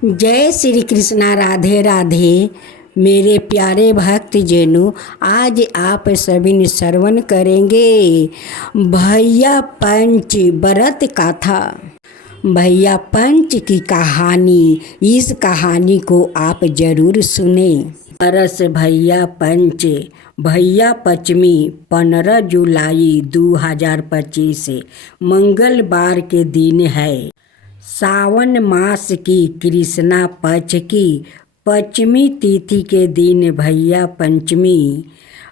जय श्री कृष्णा। राधे राधे। मेरे प्यारे भक्त जैनों, आज आप सभी ने श्रवण करेंगे भैया पंच व्रत कथा। भैया पंच की कहानी। इस कहानी को आप जरूर सुने। बरस भैया पंच। भैया पंचमी 15 जुलाई 2025 मंगलवार के दिन है। सावन मास की कृष्णा पक्ष की पंचमी तिथि के दिन भैया पंचमी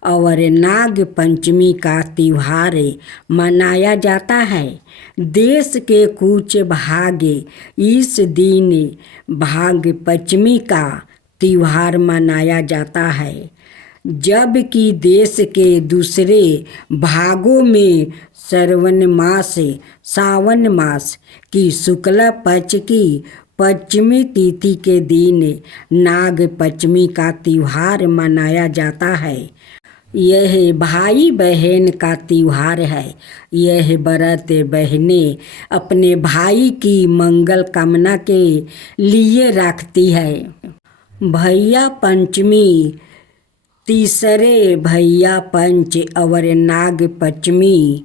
और नाग पंचमी का त्योहार मनाया जाता है। देश के कुछ भाग इस दिन भाग पंचमी का त्योहार मनाया जाता है, जबकि देश के दूसरे भागों में सावन मास की शुक्ल पक्ष की पंचमी तिथि के दिन नाग पंचमी का त्योहार मनाया जाता है। यह भाई बहन का त्योहार है। यह व्रत बहनें अपने भाई की मंगल कामना के लिए रखती है। भैया पंचमी तीसरे भैया पंच और नाग पंचमी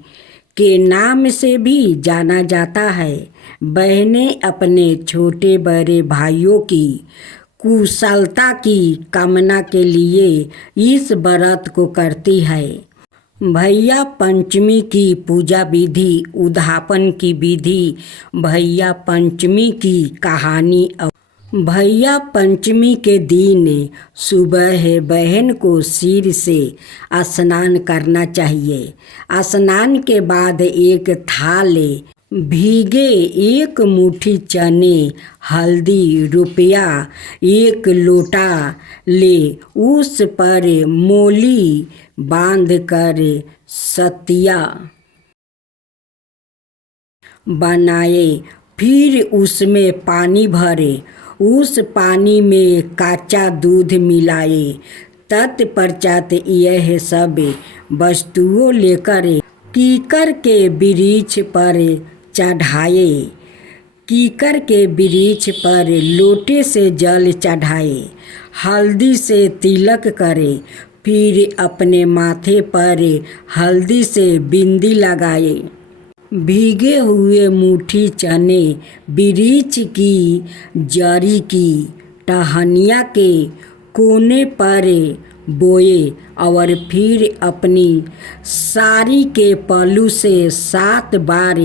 के नाम से भी जाना जाता है। बहनें अपने छोटे बड़े भाइयों की कुशलता की कामना के लिए इस व्रत को करती है। भैया पंचमी की पूजा विधि, उद्यापन की विधि। भैया पंचमी की कहानी। भैया पंचमी के दिन सुबह बहन को सिर से स्नान करना चाहिए। स्नान के बाद एक थाल भीगे 1 मुट्ठी चने, हल्दी, रुपया 1 लोटा ले उस पर मोली बांध कर सतिया बनाए। फिर उसमें पानी भरे। उस पानी में कच्चा दूध मिलाए। तत्पश्चात यह सब वस्तुओं लेकर कीकर के वृक्ष पर चढ़ाए। कीकर के वृक्ष पर लोटे से जल चढ़ाए। हल्दी से तिलक करे। फिर अपने माथे पर हल्दी से बिंदी लगाए। भीगे हुए मुट्ठी चने वृक्ष की जड़ी की टहनिया के कोने पर बोए और फिर अपनी साड़ी के पल्लू से 7 बार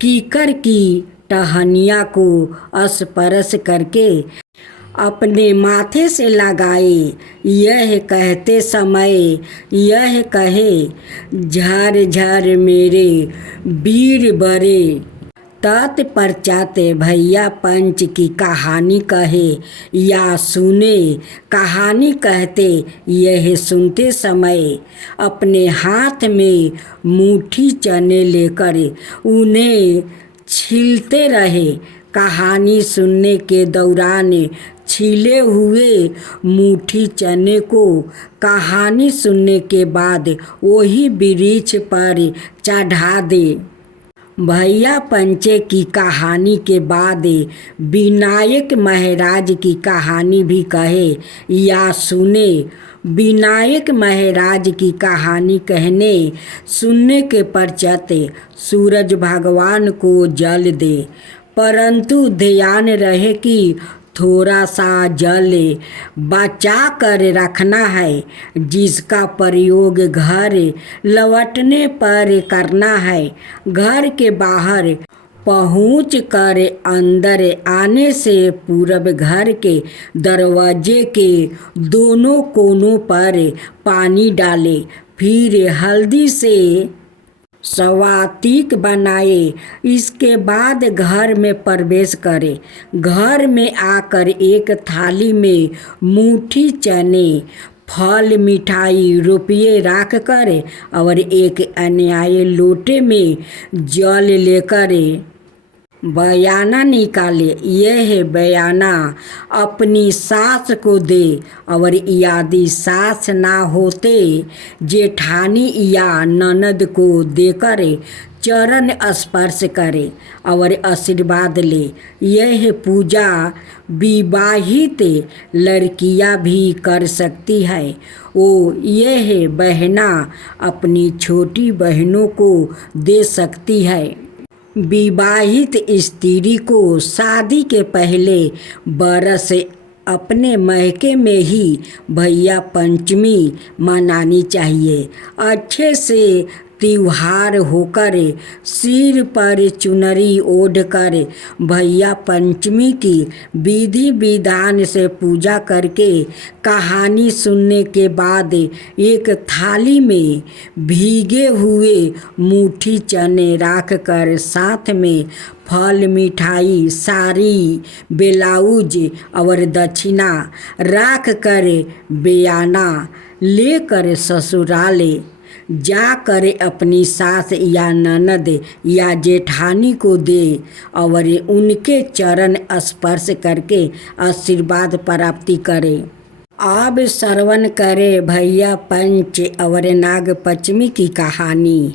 कीकर की टहनिया को स्पर्श करके अपने माथे से लगाए। यह कहते समय यह कहे, झर झर मेरे वीर बरे। तत्पश्चात भैया पंच की कहानी कहे या सुने। कहानी कहते यह सुनते समय अपने हाथ में मुट्ठी चने लेकर उन्हें छीलते रहे। कहानी सुनने के दौरान छीले हुए मुट्ठी चने को कहानी सुनने के बाद वही वृक्ष पर चढ़ा दे। भैया पंचे की कहानी के बाद विनायक महाराज की कहानी भी कहे या सुने। विनायक महाराज की कहानी कहने सुनने के पश्चात सूरज भगवान को जल दे, परंतु ध्यान रहे कि थोड़ा सा जल बचा कर रखना है, जिसका प्रयोग घर लौटने पर करना है। घर के बाहर पहुँच कर अंदर आने से पूर्व घर के दरवाजे के दोनों कोनों पर पानी डाले। फिर हल्दी से स्वातिक बनाए। इसके बाद घर में प्रवेश करे। घर में आकर एक थाली में मुट्ठी चने, फल, मिठाई, रुपये रख कर और एक अन्याय लोटे में जल लेकर बयाना निकाले, यह बयाना अपनी सास को दे, और यदि सास ना होते जेठानी या ननद को देकर चरण स्पर्श करे और आशीर्वाद ले। यह पूजा विवाहित लड़कियां भी कर सकती है। यह बहना अपनी छोटी बहनों को दे सकती है। विवाहित स्त्री को शादी के पहले बरस अपने मैके में ही भैया पंचमी मनानी चाहिए। अच्छे से त्योहार होकर सिर पर चुनरी ओढ़कर भैया पंचमी की विधि विधान से पूजा करके कहानी सुनने के बाद एक थाली में भीगे हुए मुट्ठी चने रख कर साथ में फल मिठाई साड़ी ब्लाउज और दक्षिणा रख कर बयाना लेकर ससुराल जाकर अपनी सास या ननद या जेठानी को दे और उनके चरण स्पर्श करके आशीर्वाद प्राप्ति करे। अब श्रवण करे भैया पंच और नाग पंचमी की कहानी।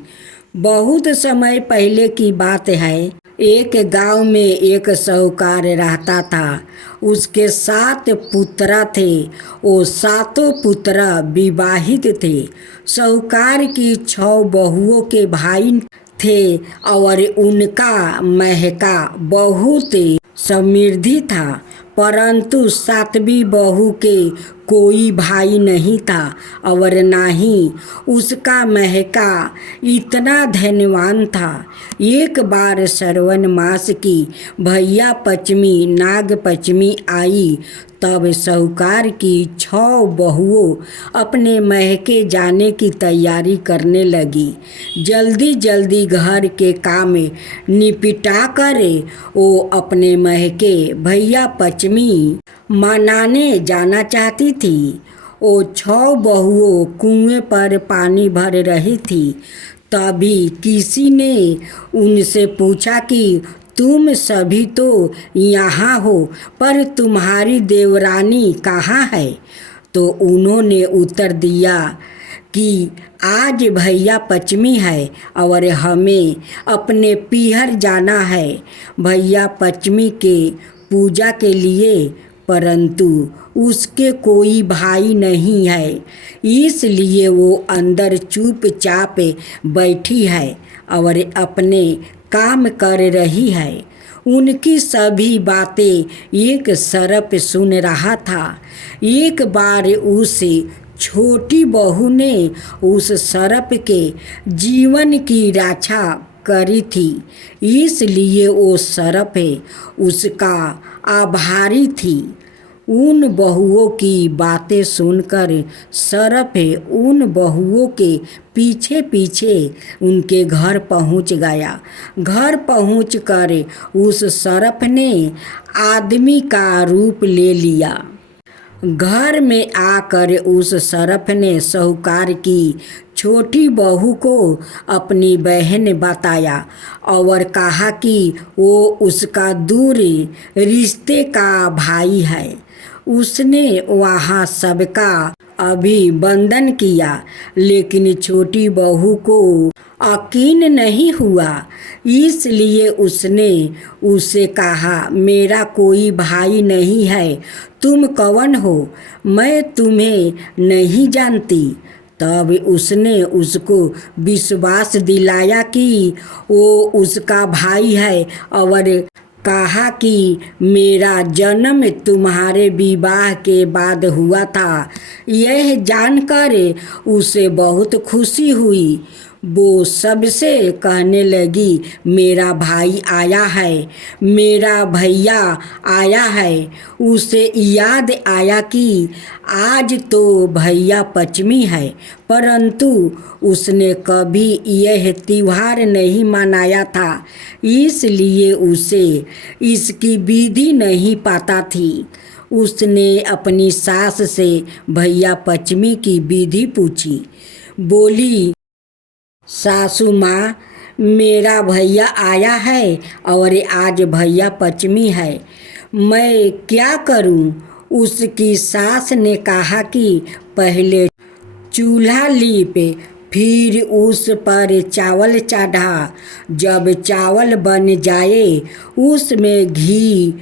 बहुत समय पहले की बात है। एक गांव में एक साहूकार रहता था। उसके 7 पुत्र थे। वो 7 पुत्र विवाहित थे। साहूकार की 6 बहुओं के भाई थे और उनका महका बहुत समृद्धि था, परंतु 7वीं बहू के कोई भाई नहीं था और ना ही उसका महका इतना धनवान था। एक बार श्रावण मास की भैया पंचमी नाग पंचमी आई, तब साहूकार की 6 बहुओं अपने महके जाने की तैयारी करने लगी। जल्दी जल्दी घर के काम निपटा कर वो अपने महके भैया पंचमी मनाने जाना चाहती थी। वो 6 बहुओं कुएं पर पानी भर रही थी। तभी किसी ने उनसे पूछा कि तुम सभी तो यहाँ हो, पर तुम्हारी देवरानी कहाँ है? तो उन्होंने उत्तर दिया कि आज भैया पंचमी है और हमें अपने पीहर जाना है भैया पंचमी के पूजा के लिए, परंतु उसके कोई भाई नहीं है, इसलिए वो अंदर चुपचाप बैठी है और अपने काम कर रही है। उनकी सभी बातें एक सरप सुन रहा था। एक बार उस छोटी बहू ने उस सरप के जीवन की रक्षा करी थी, इसलिए वो सरप उसका आभारी थी। उन बहुओं की बातें सुनकर सरप उन बहुओं के पीछे पीछे उनके घर पहुंच गया। घर पहुंचकर उस सरप ने आदमी का रूप ले लिया। घर में आकर उस सरप ने साहूकार की छोटी बहू को अपनी बहन बताया और कहा कि वो उसका दूर रिश्ते का भाई है। उसने वहाँ सबका अभिवंदन किया, लेकिन छोटी बहू को यकीन नहीं हुआ, इसलिए उसने उसे कहा, मेरा कोई भाई नहीं है, तुम कौन हो? मैं तुम्हें नहीं जानती। तब उसने उसको विश्वास दिलाया कि वो उसका भाई है और कहा कि मेरा जन्म तुम्हारे विवाह के बाद हुआ था। यह जानकर उसे बहुत खुशी हुई। वो सबसे कहने लगी, मेरा भाई आया है, मेरा भैया आया है। उसे याद आया कि आज तो भैया पंचमी है, परंतु उसने कभी यह त्योहार नहीं मनाया था, इसलिए उसे इसकी विधि नहीं पता थी। उसने अपनी सास से भैया पंचमी की विधि पूछी। बोली, सासू माँ, मेरा भैया आया है और आज भैया पश्चिमी है, मैं क्या करूं? उसकी सास ने कहा कि पहले चूल्हा लीप, फिर उस पर चावल चढ़ा। जब चावल बन जाए उसमें घी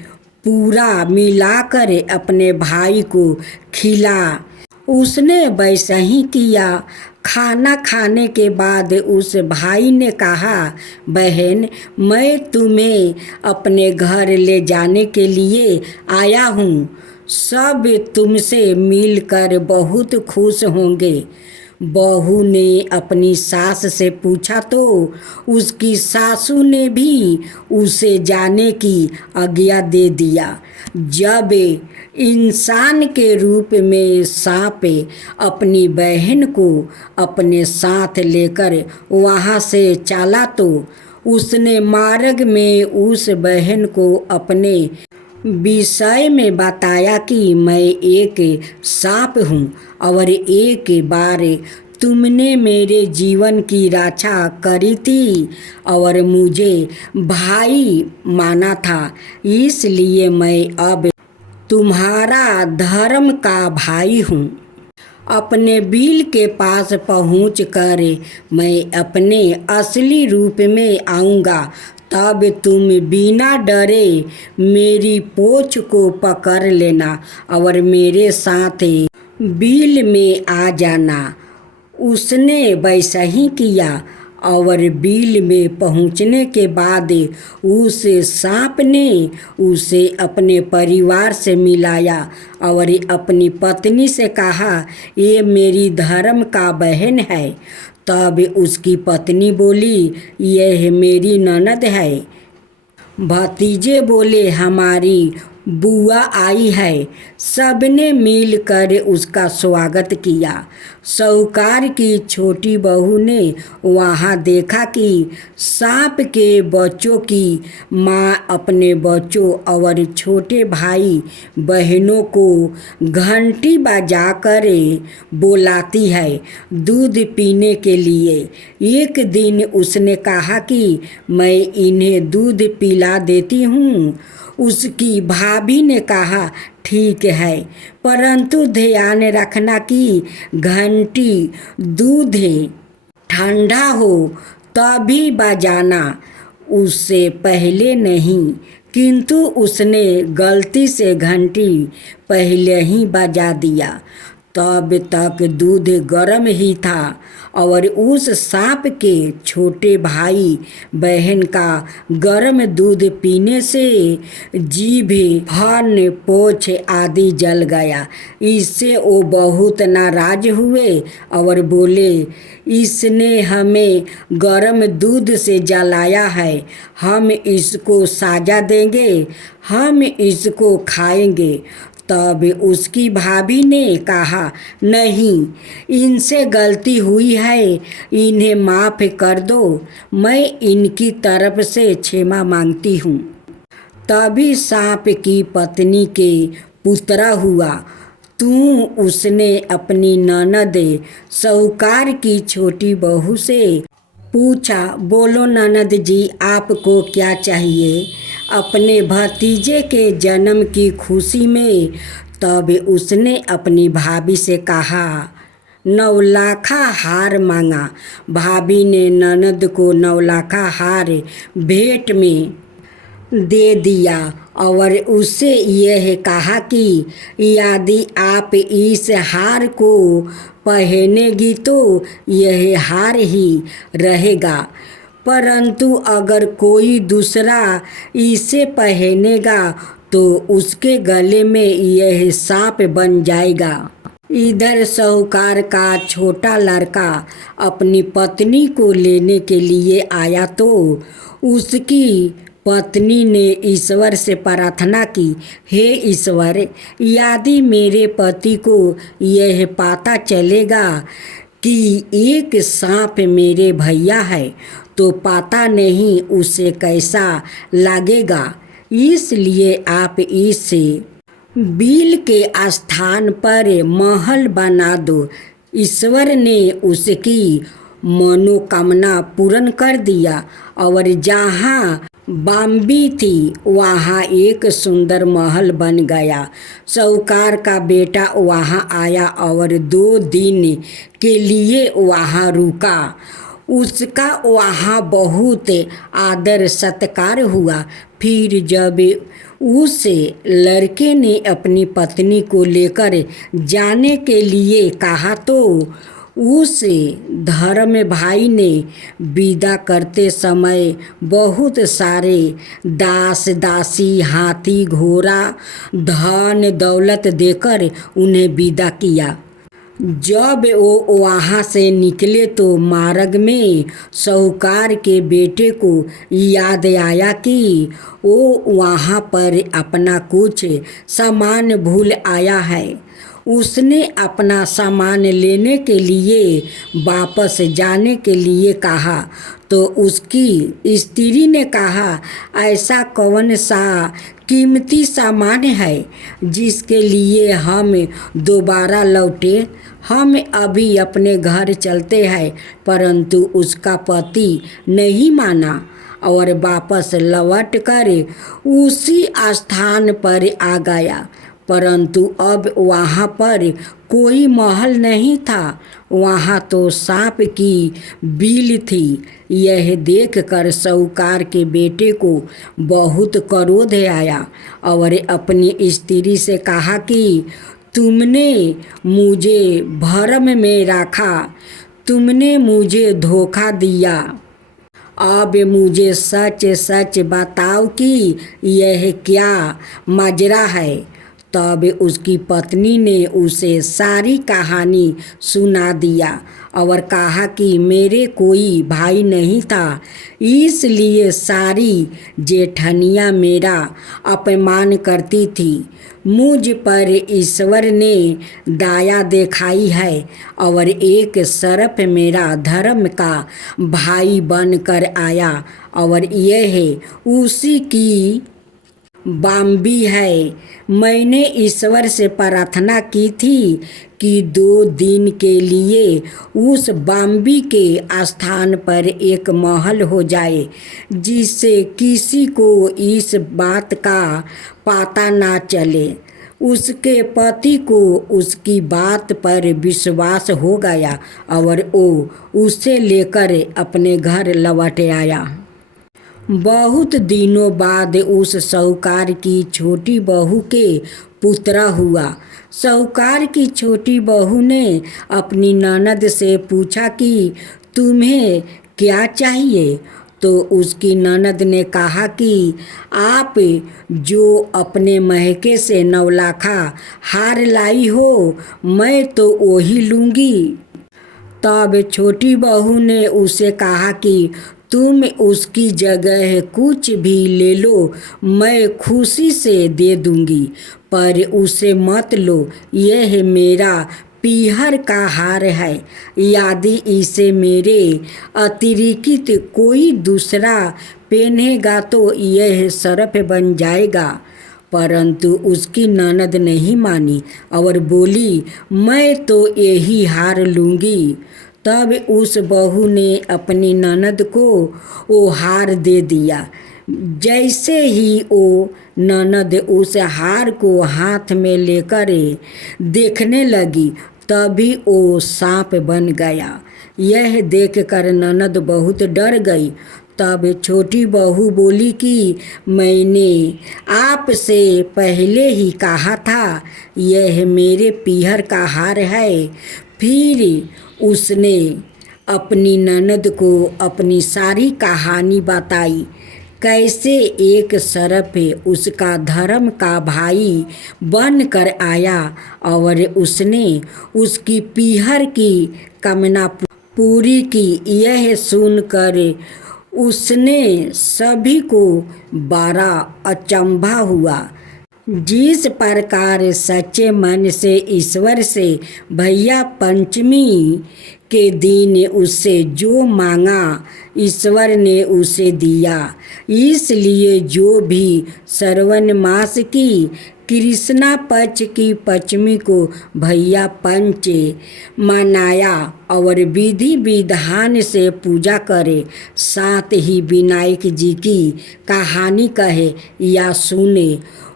पूरा मिलाकर अपने भाई को खिला। उसने वैसा ही किया। खाना खाने के बाद उस भाई ने कहा, बहन, मैं तुम्हें अपने घर ले जाने के लिए आया हूँ। सब तुमसे मिलकर बहुत खुश होंगे। बहू ने अपनी सास से पूछा तो उसकी सासू ने भी उसे जाने की आज्ञा दे दिया। जब इंसान के रूप में सांप अपनी बहन को अपने साथ लेकर वहाँ से चला तो उसने मार्ग में उस बहन को अपने विषय में बताया कि मैं एक सांप हूँ और एक बार तुमने मेरे जीवन की रक्षा करी थी और मुझे भाई माना था, इसलिए मैं अब तुम्हारा धर्म का भाई हूँ। अपने बिल के पास पहुंचकर मैं अपने असली रूप में आऊँगा, तब तुम बिना डरे मेरी पूंछ को पकड़ लेना और मेरे साथ बिल में आ जाना। उसने वैसा ही किया और बिल में पहुंचने के बाद उस सांप ने उसे अपने परिवार से मिलाया और अपनी पत्नी से कहा, ये मेरी धर्म का बहन है। तब उसकी पत्नी बोली, यह मेरी ननद है। भतीजे बोले, हमारी बुआ आई है। सबने मिलकर उसका स्वागत किया। साहूकार की छोटी बहू ने वहाँ देखा कि सांप के बच्चों की माँ अपने बच्चों और छोटे भाई बहनों को घंटी बजाकर बुलाती है दूध पीने के लिए। एक दिन उसने कहा कि मैं इन्हें दूध पिला देती हूँ। उसकी भाभी ने कहा, ठीक है, परंतु ध्यान रखना कि घंटी दूध ठंडा हो तभी बजाना, उससे पहले नहीं। किंतु उसने गलती से घंटी पहले ही बजा दिया। तब तक दूध गर्म ही था और उस सांप के छोटे भाई बहन का गर्म दूध पीने से जीभ, फन, पोछ आदि जल गया। इससे वो बहुत नाराज हुए और बोले, इसने हमें गर्म दूध से जलाया है, हम इसको सजा देंगे, हम इसको खाएंगे। तब उसकी भाभी ने कहा, नहीं, इनसे गलती हुई है, इन्हें माफ़ कर दो, मैं इनकी तरफ से क्षमा मांगती हूँ। तभी सांप की पत्नी के पुत्रा हुआ। तू उसने अपनी ननद साहूकार की छोटी बहू से पूछा, बोलो ननद जी, आपको क्या चाहिए अपने भतीजे के जन्म की खुशी में? तब उसने अपनी भाभी से कहा, 9 लाखा हार मांगा। भाभी ने ननद को 9 लाखा हार भेंट में दे दिया और उससे यह कहा कि यदि आप इस हार को पहनेगी तो यह हार ही रहेगा, परंतु अगर कोई दूसरा इसे पहनेगा तो उसके गले में यह सांप बन जाएगा। इधर साहूकार का छोटा लड़का अपनी पत्नी को लेने के लिए आया तो उसकी पत्नी ने ईश्वर से प्रार्थना की, हे ईश्वर, यदि मेरे पति को यह पता चलेगा कि एक सांप मेरे भैया है तो पता नहीं उसे कैसा लगेगा, इसलिए आप इस बिल के स्थान पर महल बना दो। ईश्वर ने उसकी मनोकामना पूर्ण कर दिया और जहाँ बाम्बी थी वहाँ एक सुंदर महल बन गया। साहूकार का बेटा वहाँ आया और 2 दिन के लिए वहाँ रुका। उसका वहाँ बहुत आदर सत्कार हुआ। फिर जब उस लड़के ने अपनी पत्नी को लेकर जाने के लिए कहा तो उस धर्म भाई ने विदा करते समय बहुत सारे दास दासी, हाथी, घोड़ा, धन दौलत देकर उन्हें विदा किया। जब वो वहाँ से निकले तो मार्ग में साहूकार के बेटे को याद आया कि वो वहाँ पर अपना कुछ सामान भूल आया है। उसने अपना सामान लेने के लिए वापस जाने के लिए कहा तो उसकी स्त्री ने कहा, ऐसा कौन सा कीमती सामान है जिसके लिए हम दोबारा लौटे? हम अभी अपने घर चलते हैं। परंतु उसका पति नहीं माना और वापस लौट कर उसी स्थान पर आ गया। परंतु अब वहाँ पर कोई महल नहीं था, वहाँ तो सांप की बिल थी। यह देखकर साहूकार के बेटे को बहुत क्रोध आया और अपनी स्त्री से कहा कि तुमने मुझे भरम में रखा, तुमने मुझे धोखा दिया। अब मुझे सच सच बताओ कि यह क्या माजरा है। तब उसकी पत्नी ने उसे सारी कहानी सुना दिया और कहा कि मेरे कोई भाई नहीं था, इसलिए सारी जेठनियाँ मेरा अपमान करती थी। मुझ पर ईश्वर ने दया दिखाई है और एक सर्प मेरा धर्म का भाई बनकर आया और यह उसी की बाम्बी है। मैंने ईश्वर से प्रार्थना की थी कि 2 दिन के लिए उस बाम्बी के स्थान पर एक महल हो जाए जिससे किसी को इस बात का पता ना चले। उसके पति को उसकी बात पर विश्वास हो गया और वो उसे लेकर अपने घर लौट आया। बहुत दिनों बाद उस साहूकार की छोटी बहू के पुत्र हुआ। साहूकार की छोटी बहू ने अपनी ननद से पूछा कि तुम्हें क्या चाहिए? तो उसकी ननद ने कहा कि आप जो अपने महके से 9 लाखा हार लाई हो, मैं तो वही लूँगी। तब छोटी बहू ने उसे कहा कि तुम उसकी जगह कुछ भी ले लो, मैं खुशी से दे दूँगी, पर उसे मत लो। यह मेरा पीहर का हार है। यदि इसे मेरे अतिरिक्त कोई दूसरा पहनेगा तो यह सर्प बन जाएगा। परंतु उसकी ननद नहीं मानी और बोली, मैं तो यही हार लूँगी। तब उस बहू ने अपनी ननद को वो हार दे दिया। जैसे ही वो ननद उस हार को हाथ में लेकर देखने लगी तभी वो सांप बन गया। यह देखकर ननद बहुत डर गई। तब छोटी बहू बोली कि मैंने आपसे पहले ही कहा था यह मेरे पीहर का हार है। फिर उसने अपनी ननद को अपनी सारी कहानी बताई, कैसे एक सर्प उसका धर्म का भाई बन कर आया और उसने उसकी पीहर की कामना पूरी की। यह सुनकर उसने सभी को बड़ा अचंभा हुआ। जिस प्रकार सच्चे मन से ईश्वर से भैया पंचमी के दिन उससे जो मांगा ईश्वर ने उसे दिया। इसलिए जो भी श्रावण मास की कृष्णा पक्ष की पंचमी को भैया पंच मनाया और विधि विधान से पूजा करे, साथ ही विनायक जी की कहानी कहे या सुने।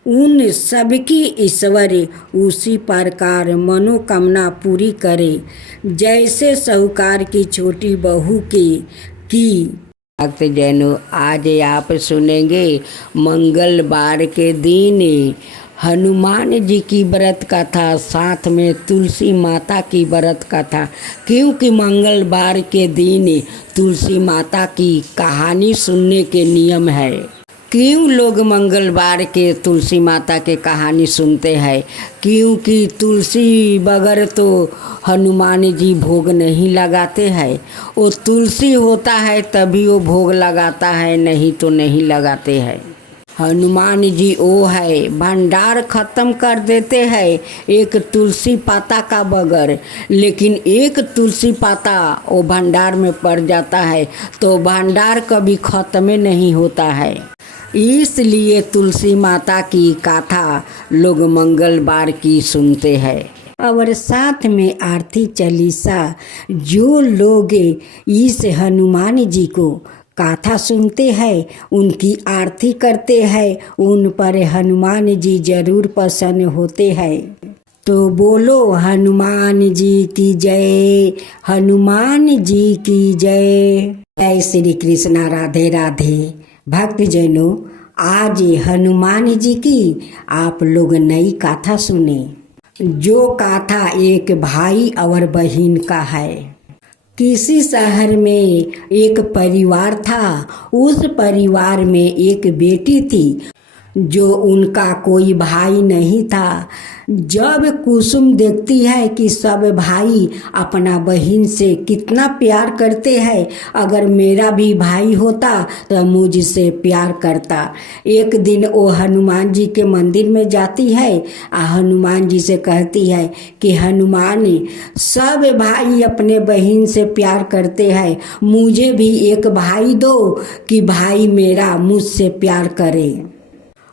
उन सबकी ईश्वर उसी प्रकार मनोकामना पूरी करे, जैसे साहूकार की छोटी बहू की। भक्त जैनों, आज आप सुनेंगे मंगलवार के दिन हनुमान जी की व्रत कथा, साथ में तुलसी माता की व्रत कथा। क्योंकि मंगलवार के दिन तुलसी माता की कहानी सुनने के नियम है। क्यों लोग मंगलवार के तुलसी माता के कहानी सुनते हैं? क्योंकि तुलसी बगैर तो हनुमान जी भोग नहीं लगाते हैं। वो तुलसी होता है तभी वो भोग लगाता है, नहीं तो नहीं लगाते हैं। हनुमान जी वो है भंडार ख़त्म कर देते हैं एक तुलसी पाता का बगैर, लेकिन एक तुलसी पाता वो भंडार में पड़ जाता है तो भंडार कभी ख़त्म नहीं होता है। इसलिए तुलसी माता की कथा लोग मंगलवार की सुनते हैं। और साथ में आरती चालीसा। जो लोग इस हनुमान जी को कथा सुनते हैं, उनकी आरती करते हैं, उन पर हनुमान जी जरूर प्रसन्न होते हैं। तो बोलो हनुमान जी की जय, हनुमान जी की जय। जय श्री कृष्णा, राधे राधे। भक्त जनों, आज हनुमान जी की आप लोग नई कथा सुने। जो कथा एक भाई और बहन का है। किसी शहर में एक परिवार था। उस परिवार में एक बेटी थी जो उनका कोई भाई नहीं था। जब कुसुम देखती है कि सब भाई अपना बहन से कितना प्यार करते हैं, अगर मेरा भी भाई होता तो मुझसे प्यार करता। एक दिन वो हनुमान जी के मंदिर में जाती है और हनुमान जी से कहती है कि हनुमान, सब भाई अपने बहन से प्यार करते हैं, मुझे भी एक भाई दो कि भाई मेरा मुझसे प्यार करे।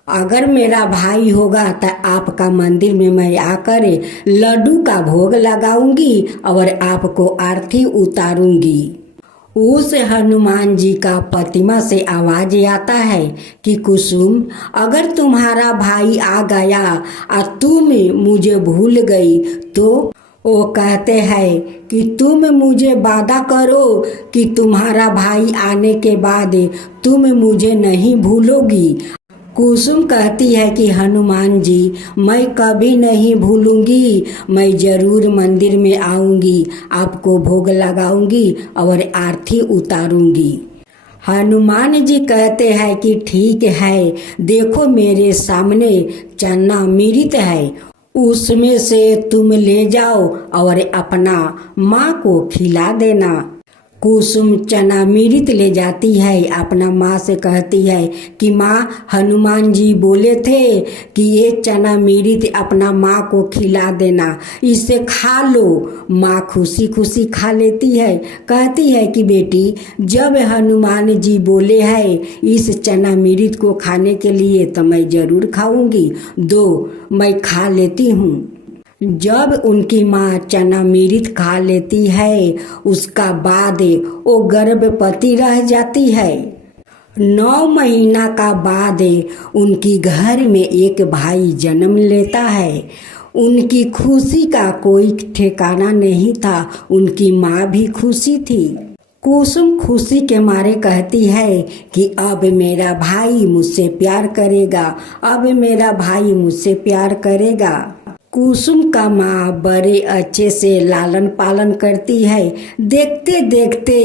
अगर मेरा भाई होगा तो आपका मंदिर में मैं आकर लड्डू का भोग लगाऊंगी और आपको आरती उतारूंगी। उस हनुमान जी का प्रतिमा से आवाज आता है कि कुसुम, अगर तुम्हारा भाई आ गया और तुम मुझे भूल गई तो वो कहते हैं कि तुम मुझे वादा करो कि तुम्हारा भाई आने के बाद तुम मुझे नहीं भूलोगी। कुसुम कहती है कि हनुमान जी, मैं कभी नहीं भूलूंगी, मैं जरूर मंदिर में आऊंगी, आपको भोग लगाऊंगी और आरती उतारूंगी। हनुमान जी कहते हैं कि ठीक है, देखो मेरे सामने चना मृत है, उसमें से तुम ले जाओ और अपना माँ को खिला देना। कुसुम चना मृत ले जाती है, अपना माँ से कहती है कि माँ, हनुमान जी बोले थे कि ये चना मृत अपना माँ को खिला देना, इसे खा लो। माँ खुशी खुशी खा लेती है। कहती है कि बेटी, जब हनुमान जी बोले हैं इस चना मृत को खाने के लिए तो मैं जरूर खाऊंगी, दो मैं खा लेती हूँ। जब उनकी माँ चना मृत खा लेती है, उसका बाद वो गर्भवती रह जाती है। 9 महीना का बाद उनकी घर में एक भाई जन्म लेता है। उनकी खुशी का कोई ठिकाना नहीं था। उनकी माँ भी खुशी थी। कुसुम खुशी के मारे कहती है कि अब मेरा भाई मुझसे प्यार करेगा, अब मेरा भाई मुझसे प्यार करेगा। कुसुम का माँ बड़े अच्छे से लालन पालन करती है। देखते देखते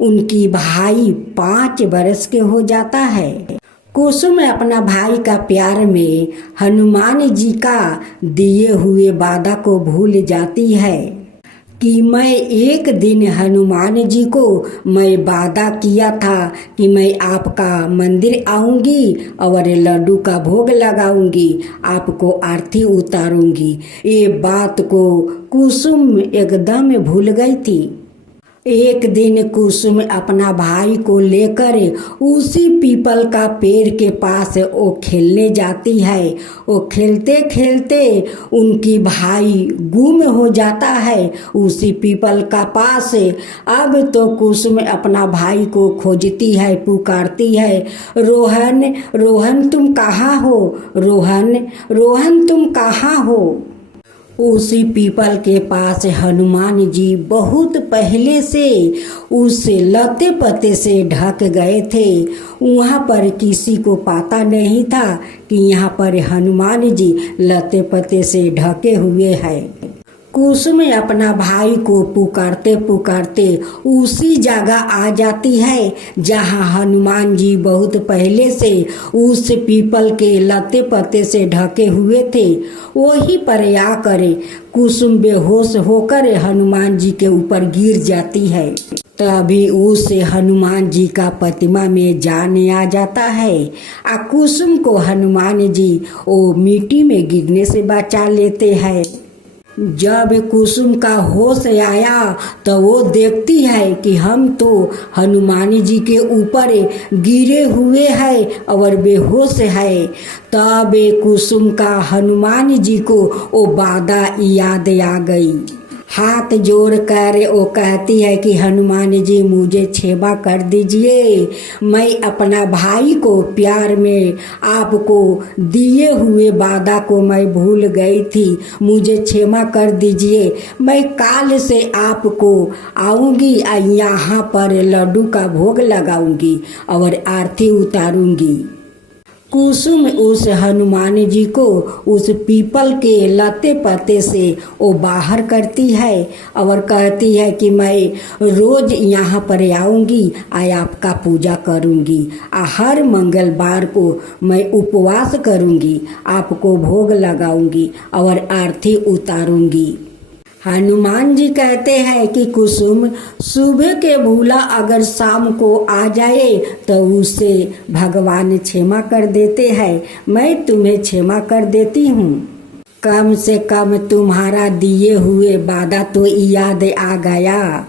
उनकी भाई 5 बरस के हो जाता है। कुसुम अपना भाई का प्यार में हनुमान जी का दिए हुए वादा को भूल जाती है कि मैं एक दिन हनुमान जी को मैं वादा किया था कि मैं आपका मंदिर आऊंगी और लड्डू का भोग लगाऊंगी, आपको आरती उतारूंगी। ये बात को कुसुम एकदम भूल गई थी। एक दिन कुसुम अपना भाई को लेकर उसी पीपल का पेड़ के पास वो खेलने जाती है। वो खेलते खेलते उनकी भाई गुम हो जाता है उसी पीपल का पास। अब तो कुसुम अपना भाई को खोजती है, पुकारती है, रोहन रोहन तुम कहाँ हो, रोहन रोहन तुम कहाँ हो। उसी पीपल के पास हनुमान जी बहुत पहले से उस लते पते से ढक गए थे। वहाँ पर किसी को पता नहीं था कि यहाँ पर हनुमान जी लते पते से ढके हुए हैं। कुसुम अपना भाई को पुकारते पुकारते उसी जगह आ जाती है जहाँ हनुमान जी बहुत पहले से उस पीपल के लते पते से ढके हुए थे। वही पर आकर कुसुम बेहोश होकर हनुमान जी के ऊपर गिर जाती है। तभी उस हनुमान जी का प्रतिमा में जान आ जाता है। कुसुम को हनुमान जी वो मिट्टी में गिरने से बचा लेते हैं। जब कुसुम का होश आया तो वो देखती है कि हम तो हनुमान जी के ऊपर गिरे हुए हैं और बेहोश है। तब कुसुम का हनुमान जी को वो वादा याद आ गई। हाथ जोड़ कर वो कहती है कि हनुमान जी मुझे क्षमा कर दीजिए, मैं अपना भाई को प्यार में आपको दिए हुए वादा को मैं भूल गई थी, मुझे क्षमा कर दीजिए। मैं काल से आपको आऊँगी, यहाँ पर लड्डू का भोग लगाऊंगी और आरती उतारूंगी। कुसुम उस हनुमान जी को उस पीपल के लते पते से वो बाहर करती है और कहती है कि मैं रोज यहाँ पर आऊँगी, आपका पूजा करूँगी, हर मंगलवार को मैं उपवास करूँगी, आपको भोग लगाऊँगी और आरती उतारूँगी। हनुमान जी कहते हैं कि कुसुम सुबह के भूला अगर शाम को आ जाए तो उसे भगवान क्षमा कर देते हैं, मैं तुम्हें क्षमा कर देती हूँ। कम से कम तुम्हारा दिए हुए वादा तो याद आ गया।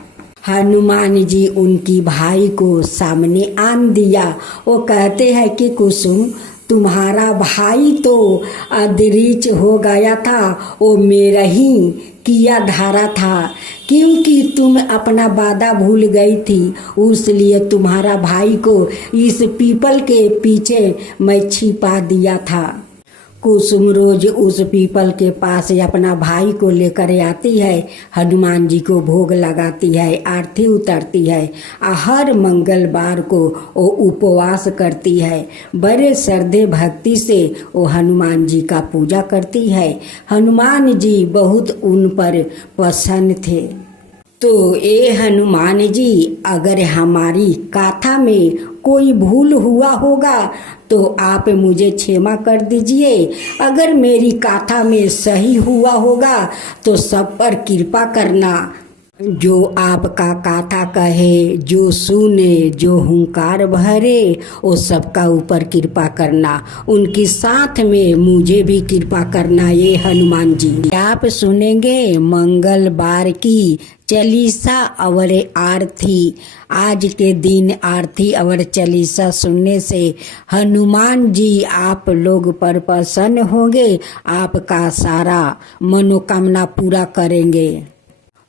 हनुमान जी उनकी भाई को सामने आन दिया। वो कहते हैं कि कुसुम तुम्हारा भाई तो अदृच हो गया था, वो मेरा ही किया धारा था, क्योंकि तुम अपना वादा भूल गई थी, इसलिए तुम्हारा भाई को इस पीपल के पीछे मैं छिपा दिया था। कुसुम रोज उस पीपल के पास अपना भाई को लेकर आती है, हनुमान जी को भोग लगाती है, आरती उतारती है, हर मंगलवार को वो उपवास करती है। बड़े श्रद्धे भक्ति से वो हनुमान जी का पूजा करती है। हनुमान जी बहुत उन पर प्रसन्न थे। तो ये हनुमान जी अगर हमारी गाथा में कोई भूल हुआ होगा तो आप मुझे क्षमा कर दीजिए, अगर मेरी गाथा में सही हुआ होगा तो सब पर कृपा करना। जो आपका गाथा कहे, जो सुने, जो हुंकार भरे, वो सबका ऊपर कृपा करना, उनके साथ में मुझे भी कृपा करना। ये हनुमान जी आप सुनेंगे मंगलवार की चालीसा और आरती। आज के दिन आरती और चालीसा सुनने से हनुमान जी आप लोग पर प्रसन्न होंगे, आपका सारा मनोकामना पूरा करेंगे।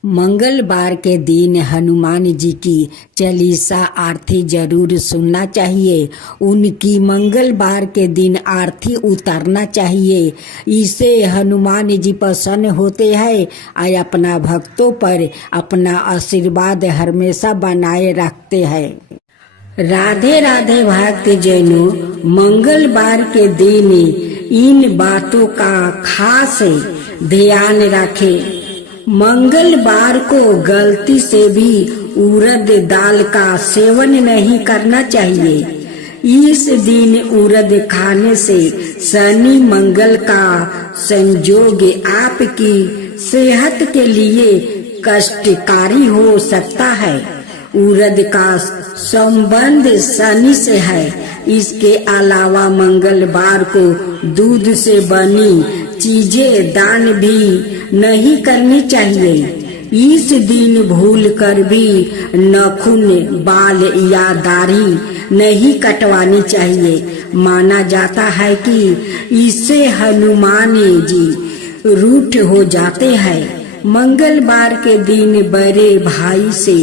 मंगलवार के दिन हनुमान जी की चालीसा आरती जरूर सुनना चाहिए, उनकी मंगलवार के दिन आरती उतारना चाहिए। इसे हनुमान जी प्रसन्न होते हैं और अपना भक्तों पर अपना आशीर्वाद हमेशा बनाए रखते हैं। राधे राधे भक्त जनों, मंगलवार के दिन इन बातों का खास ध्यान रखें। मंगलवार को गलती से भी उड़द दाल का सेवन नहीं करना चाहिए। इस दिन उड़द खाने से शनि मंगल का संयोग आपकी सेहत के लिए कष्टकारी हो सकता है। उड़द का संबंध शनि से है। इसके अलावा मंगलवार को दूध से बनी चीजें दान भी नहीं करनी चाहिए। इस दिन भूल कर भी नाखून, बाल या दाढ़ी नहीं कटवानी चाहिए। माना जाता है कि इससे हनुमान जी रूठ हो जाते हैं। मंगलवार के दिन बड़े भाई से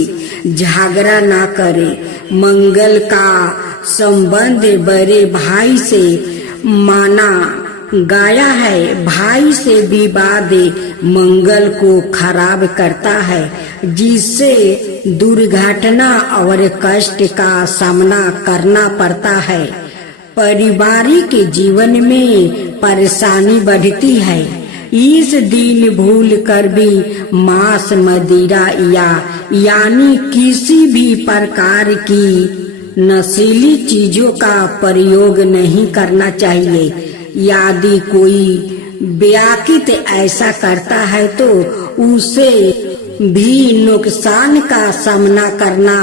झगड़ा ना करे। मंगल का संबंध बड़े भाई से माना गया है। भाई से विवाद मंगल को खराब करता है, जिससे दुर्घटना और कष्ट का सामना करना पड़ता है। पारिवारिक जीवन में परेशानी बढ़ती है। इस दिन भूल कर भी मांस, मदिरा यानी किसी भी प्रकार की नशीली चीजों का प्रयोग नहीं करना चाहिए। यदि कोई व्याकित ऐसा करता है तो उसे भी नुकसान का सामना करना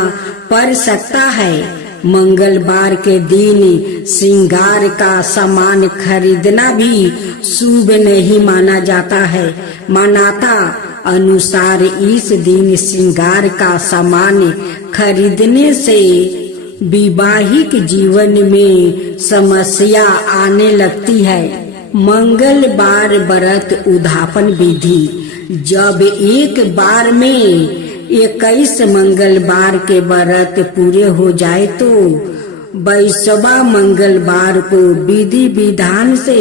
पड़ सकता है। मंगलवार के दिन श्रृंगार का सामान खरीदना भी शुभ नहीं माना जाता है। मान्यता अनुसार इस दिन श्रृंगार का सामान खरीदने से वैवाहिक जीवन में समस्या आने लगती है। मंगलवार व्रत उद्यापन विधि। जब एक बार में 21 मंगलवार के व्रत पूरे हो जाए तो 22वां मंगलवार को विधि विधान से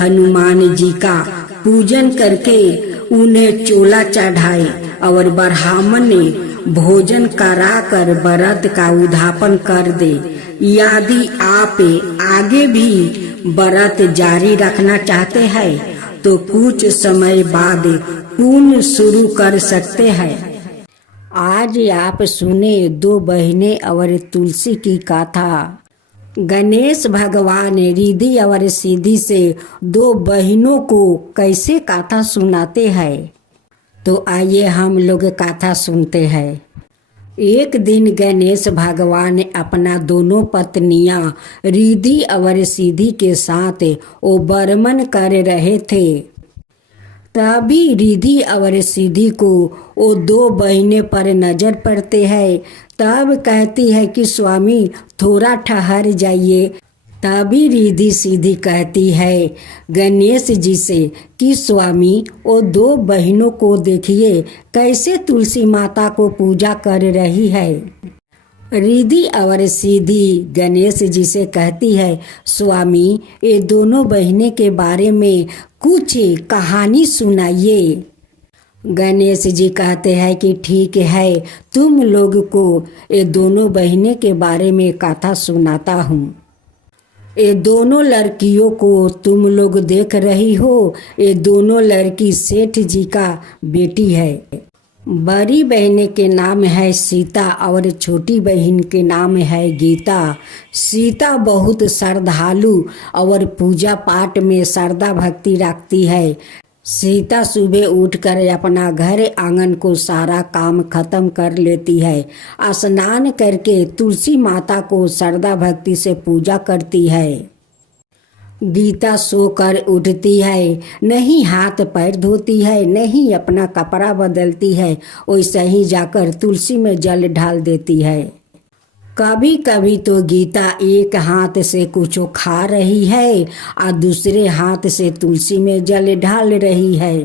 हनुमान जी का पूजन करके उन्हें चोला चढ़ाए और ब्राह्मण भोजन कराकर व्रत का उद्यापन कर दे। यदि आप आगे भी व्रत जारी रखना चाहते हैं तो कुछ समय बाद पुनः शुरू कर सकते हैं। आज आप सुने दो बहनें और तुलसी की कथा। गणेश भगवान रिद्धि और सिद्धि से दो बहनों को कैसे कथा सुनाते हैं, तो आइए हम लोग कथा सुनते हैं। एक दिन गणेश भगवान अपना दोनों पत्नियां रिद्धि और सिद्धि के साथ ओबरमन कर रहे थे। तभी रिद्धि और सिद्धि को वो दो बहनें पर नजर पड़ते हैं। तब कहती है कि स्वामी थोड़ा ठहर जाइए। तभी रिद्धि सिद्धि कहती है गणेश जी से कि स्वामी वो दो बहनों को देखिए कैसे तुलसी माता को पूजा कर रही है। रिद्धि और सिद्धि गणेश जी से कहती है स्वामी ये दोनों बहनें के बारे में कुछ कहानी सुनाइए। गणेश जी कहते हैं कि ठीक है, तुम लोग को ये दोनों बहनें के बारे में कथा सुनाता हूँ। ये दोनों लड़कियों को तुम लोग देख रही हो, ये दोनों लड़की सेठ जी का बेटी है। बड़ी बहन के नाम है सीता और छोटी बहन के नाम है गीता। सीता बहुत श्रद्धालु और पूजा पाठ में श्रद्धा भक्ति रखती है। सीता सुबह उठकर अपना घर आंगन को सारा काम खत्म कर लेती है। स्नान करके तुलसी माता को श्रद्धा भक्ति से पूजा करती है। गीता सोकर उठती है, नहीं हाथ पैर धोती है, नहीं अपना कपड़ा बदलती है, वैसे ही जाकर तुलसी में जल ढाल देती है। कभी कभी तो गीता एक हाथ से कुछ खा रही है और दूसरे हाथ से तुलसी में जल ढाल रही है,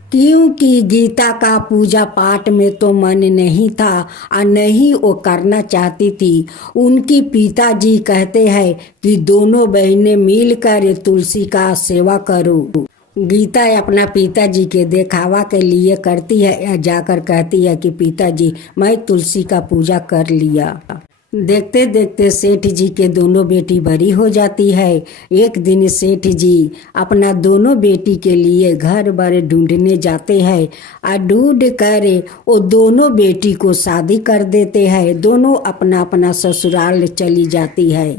क्योंकि गीता का पूजा पाठ में तो मन नहीं था और नहीं वो करना चाहती थी। उनकी पिताजी कहते हैं कि दोनों बहनें मिलकर तुलसी का सेवा करो। गीता अपना पिताजी के दिखावा के लिए करती है या जाकर कहती है कि पिताजी मैं तुलसी का पूजा कर लिया। देखते देखते सेठ जी के दोनों बेटी बड़ी हो जाती है। एक दिन सेठ जी अपना दोनों बेटी के लिए घर बार ढूंढने जाते हैं और ढूंढ कर वो दोनों बेटी को शादी कर देते हैं। दोनों अपना अपना ससुराल चली जाती है।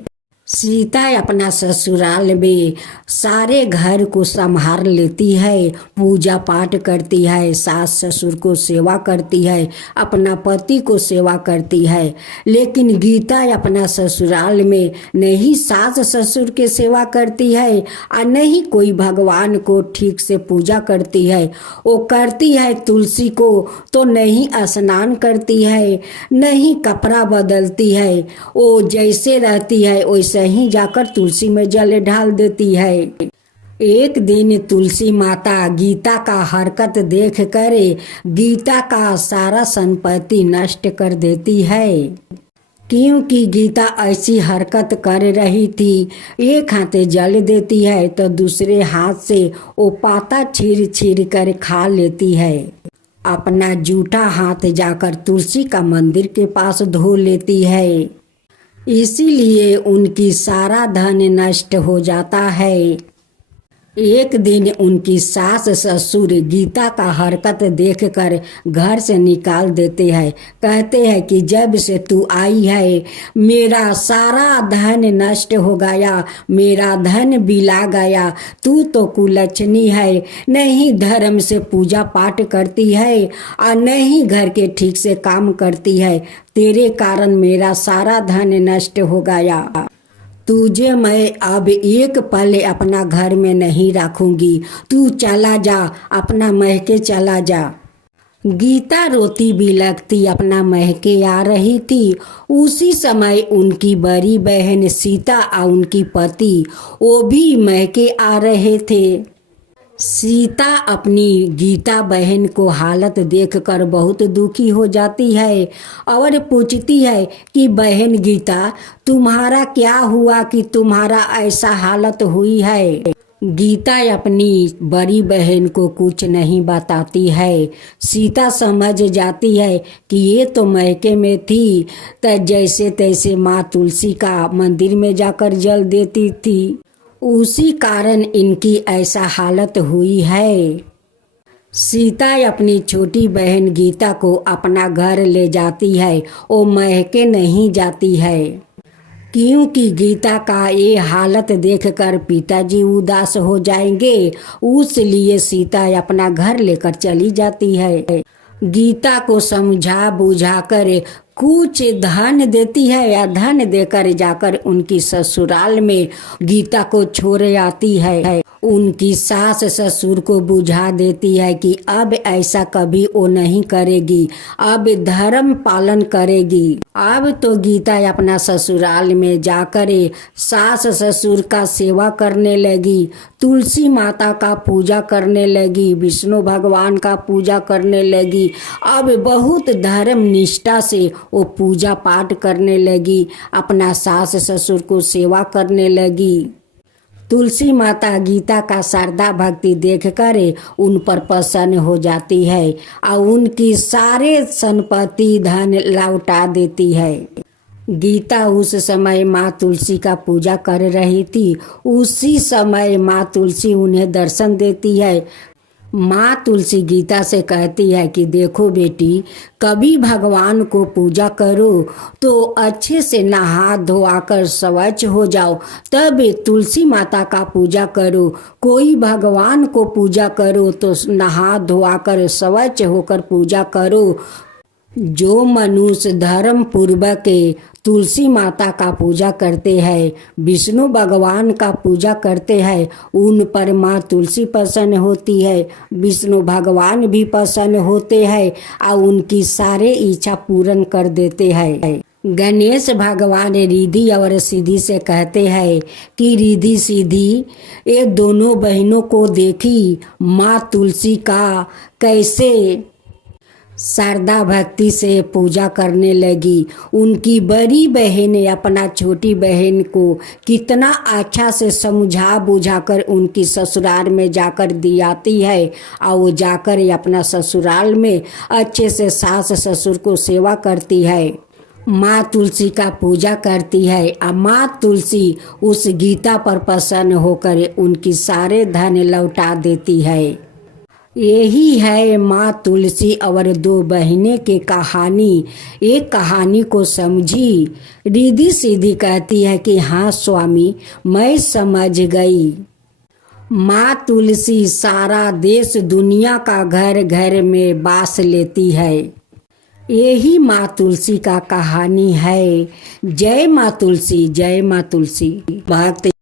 सीता अपना ससुराल में सारे घर को संभाल लेती है, पूजा पाठ करती है, सास ससुर को सेवा करती है, अपना पति को सेवा करती है। लेकिन गीता अपना ससुराल में नहीं सास ससुर के सेवा करती है और नहीं कोई भगवान को ठीक से पूजा करती है। वो करती है तुलसी को तो नहीं स्नान करती है, नहीं कपड़ा बदलती है। वो जैसे रहती है वैसे ही जाकर तुलसी में जल ढाल देती है। एक दिन तुलसी माता गीता का हरकत देख कर गीता का सारा संपत्ति नष्ट कर देती है, क्योंकि गीता ऐसी हरकत कर रही थी। एक हाथ जल देती है तो दूसरे हाथ से वो पाता छीर छीर कर खा लेती है। अपना जूठा हाथ जाकर तुलसी का मंदिर के पास धो लेती है। इसीलिए उनकी सारा धन नष्ट हो जाता है। एक दिन उनकी सास ससुर गीता का हरकत देखकर घर से निकाल देते हैं। कहते हैं कि जब से तू आई है मेरा सारा धन नष्ट हो गया, मेरा धन बिला गया। तू तो कुलच्छनी है, नहीं धर्म से पूजा पाठ करती है और नहीं घर के ठीक से काम करती है। तेरे कारण मेरा सारा धन नष्ट हो गया। तुझे मैं अब एक पल अपना घर में नहीं रखूंगी। तू चला जा, अपना महके चला जा। गीता रोती बिलखती अपना महके आ रही थी। उसी समय उनकी बड़ी बहन सीता और उनकी पति वो भी महके आ रहे थे। सीता अपनी गीता बहन को हालत देखकर बहुत दुखी हो जाती है और पूछती है कि बहन गीता, तुम्हारा क्या हुआ कि तुम्हारा ऐसा हालत हुई है। गीता अपनी बड़ी बहन को कुछ नहीं बताती है। सीता समझ जाती है कि ये तो मैके में थी तो जैसे तैसे माँ तुलसी का मंदिर में जाकर जल देती थी, उसी कारण इनकी ऐसा हालत हुई है। सीता अपनी छोटी बहन गीता को अपना घर ले जाती है। वो महके नहीं जाती है, क्योंकि गीता का ये हालत देखकर पिताजी उदास हो जाएंगे। उसलिए सीता अपना घर लेकर चली जाती है। गीता को समझा बुझाकर कुछ धन देती है या धन देकर जाकर उनकी ससुराल में गीता को छोड़ आती है। उनकी सास ससुर को बुझा देती है कि अब ऐसा कभी वो नहीं करेगी, अब धर्म पालन करेगी। अब तो गीता अपना ससुराल में जाकर सास ससुर का सेवा करने लगी, तुलसी माता का पूजा करने लगी, विष्णु भगवान का पूजा करने लगी। अब बहुत धर्म निष्ठा से वो पूजा पाठ करने लगी, अपना सास ससुर को सेवा करने लगी। तुलसी माता गीता का श्रद्धा भक्ति देखकर उन पर प्रसन्न हो जाती है और उनकी सारे संपत्ति धन लौटा देती है। गीता उस समय माँ तुलसी का पूजा कर रही थी। उसी समय माँ तुलसी उन्हें दर्शन देती है। माँ तुलसी गीता से कहती है कि देखो बेटी, कभी भगवान को पूजा करो तो अच्छे से नहा धोआकर स्वच्छ हो जाओ, तब तुलसी माता का पूजा करो। कोई भगवान को पूजा करो तो नहा धोआकर स्वच्छ होकर पूजा करो। जो मनुष्य धर्म पूर्वक तुलसी माता का पूजा करते हैं, विष्णु भगवान का पूजा करते हैं, उन पर माँ तुलसी प्रसन्न होती है, विष्णु भगवान भी प्रसन्न होते हैं और उनकी सारे इच्छा पूर्ण कर देते हैं। गणेश भगवान रिद्धि और सिद्धि से कहते हैं कि रिद्धि सिद्धि ये दोनों बहनों को देखी माँ तुलसी का कैसे श्रद्धा भक्ति से पूजा करने लगी। उनकी बड़ी बहन अपना छोटी बहन को कितना अच्छा से समझा बुझाकर उनकी ससुराल में जाकर दियाती है और वो जाकर अपना ससुराल में अच्छे से सास ससुर को सेवा करती है, माँ तुलसी का पूजा करती है। और माँ तुलसी उस गीता पर प्रसन्न होकर उनकी सारे धन लौटा देती है। यही है माँ तुलसी और दो बहनें की कहानी। एक कहानी को समझी, रिद्धि सिद्धि कहती है कि हाँ स्वामी, मैं समझ गई। माँ तुलसी सारा देश दुनिया का घर घर में बास लेती है। यही माँ तुलसी का कहानी है। जय माँ तुलसी, जय माँ तुलसी। भक्त